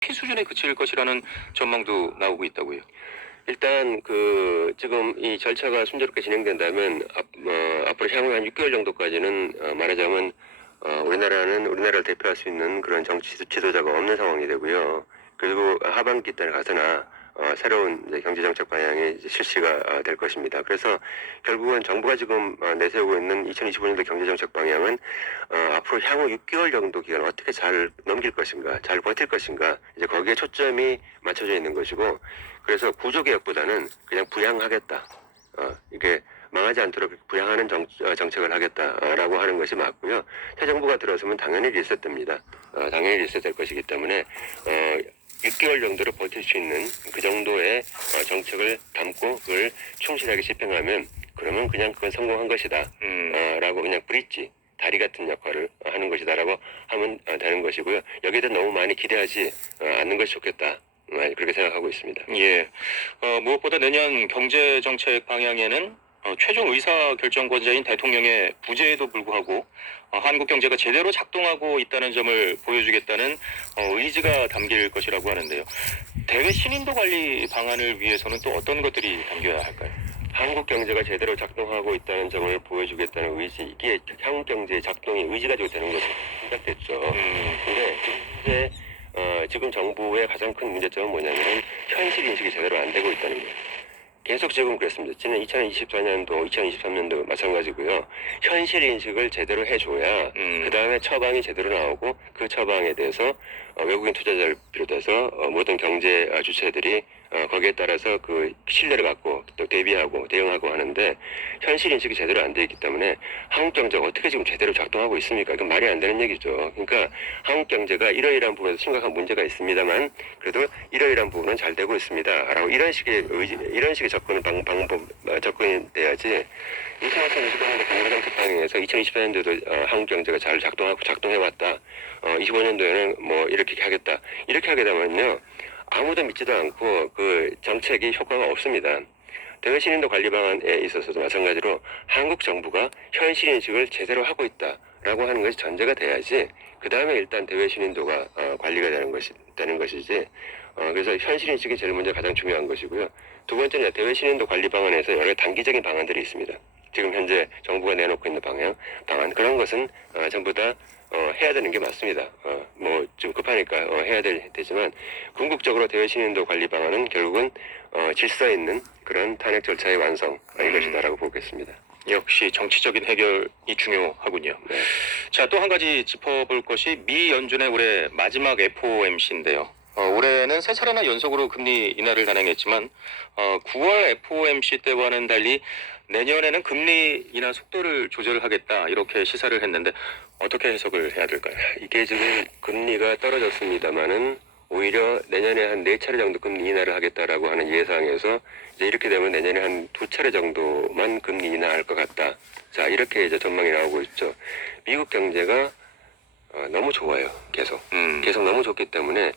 피 수준에 그칠 것이라는 전망도 나오고 있다고요. 일단 지금 이 절차가 순조롭게 진행된다면 앞으로 향후 한 6개월 정도까지는 말하자면 우리나라를 대표할 수 있는 그런 정치 지도자가 없는 상황이 되고요. 그리고 하반기 때에 가서나 새로운 이제 경제 정책 방향이 이제 실시가 될 것입니다. 그래서 결국은 정부가 지금 내세우고 있는 2025년도 경제 정책 방향은 앞으로 향후 6개월 정도 기간 어떻게 잘 넘길 것인가, 잘 버틸 것인가, 이제 거기에 초점이 맞춰져 있는 것이고, 그래서 구조개혁보다는 그냥 부양하겠다. 이게 망하지 않도록 부양하는 정책을 하겠다라고 하는 것이 맞고요. 새 정부가 들어서면 당연히 리셋됩니다. 당연히 리셋될 것이기 때문에 6개월 정도로 버틸 수 있는 그 정도의 정책을 담고 그걸 충실하게 집행하면 그러면 그냥 그건 성공한 것이다. 라고 그냥 브릿지, 다리 같은 역할을 하는 것이다라고 하면 되는 것이고요. 여기에 대해 너무 많이 기대하지 않는 것이 좋겠다. 그렇게 생각하고 있습니다. 예. 무엇보다 내년 경제 정책 방향에는 최종 의사 결정권자인 대통령의 부재에도 불구하고 한국 경제가 제대로 작동하고 있다는 점을 보여주겠다는 의지가 담길 것이라고 하는데요. 대외 신인도 관리 방안을 위해서는 또 어떤 것들이 담겨야 할까요? 한국 경제가 제대로 작동하고 있다는 점을 보여주겠다는 의지, 이게 한국 경제의 작동이 의지 가지고 되는 것이 생각됐죠. 근데 이제 지금 정부의 가장 큰 문제점은 뭐냐면 현실 인식이 제대로 안 되고 있다는 거예요. 계속 지금 그랬습니다. 지난 2024년도, 2023년도 마찬가지고요. 현실 인식을 제대로 해줘야 그 다음에 처방이 제대로 나오고 그 처방에 대해서 외국인 투자자를 비롯해서 모든 경제 주체들이 거기에 따라서 그 신뢰를 갖고 또 대비하고 대응하고 하는데 현실 인식이 제대로 안 돼 있기 때문에 한국 경제가 어떻게 지금 제대로 작동하고 있습니까? 이건 말이 안 되는 얘기죠. 그러니까 한국 경제가 이러이러한 부분에서 심각한 문제가 있습니다만 그래도 이러이러한 부분은 잘 되고 있습니다. 라고 이런 식의 접근이 돼야지 2025년도 경제정책 방향에서 2024년도도 한국 경제가 잘 작동해왔다. 25년도에는 뭐 이렇게 하겠다. 이렇게 하게 되면요. 아무도 믿지도 않고 그 정책이 효과가 없습니다. 대외 신인도 관리 방안에 있어서도 마찬가지로 한국 정부가 현실 인식을 제대로 하고 있다라고 하는 것이 전제가 돼야지 그 다음에 일단 대외 신인도가 관리가 되는 것이지. 그래서 현실 인식이 제일 먼저 가장 중요한 것이고요. 두 번째는 대외 신인도 관리 방안에서 여러 단기적인 방안들이 있습니다. 지금 현재 정부가 내놓고 있는 방안 그런 것은 전부 다 해야 되는 게 맞습니다. 뭐 좀 급하니까 해야 되지만 궁극적으로 대외 신인도 관리 방안은 결국은 질서 있는 그런 탄핵 절차의 완성일 것이다라고 보겠습니다. 역시 정치적인 해결이 중요하군요. 네. 자, 또 한 가지 짚어볼 것이 미 연준의 올해 마지막 FOMC인데요. 올해는 세 차례나 연속으로 금리 인하를 단행했지만 9월 FOMC 때와는 달리 내년에는 금리 인하 속도를 조절하겠다 이렇게 시사를 했는데 어떻게 해석을 해야 될까요? 이게 지금 금리가 떨어졌습니다만은 오히려 내년에 한 4차례 정도 금리 인하를 하겠다라고 하는 예상에서 이제 이렇게 되면 내년에 한 2차례 정도만 금리 인하할 것 같다. 자, 이렇게 이제 전망이 나오고 있죠. 미국 경제가 너무 좋아요. 계속 너무 좋기 때문에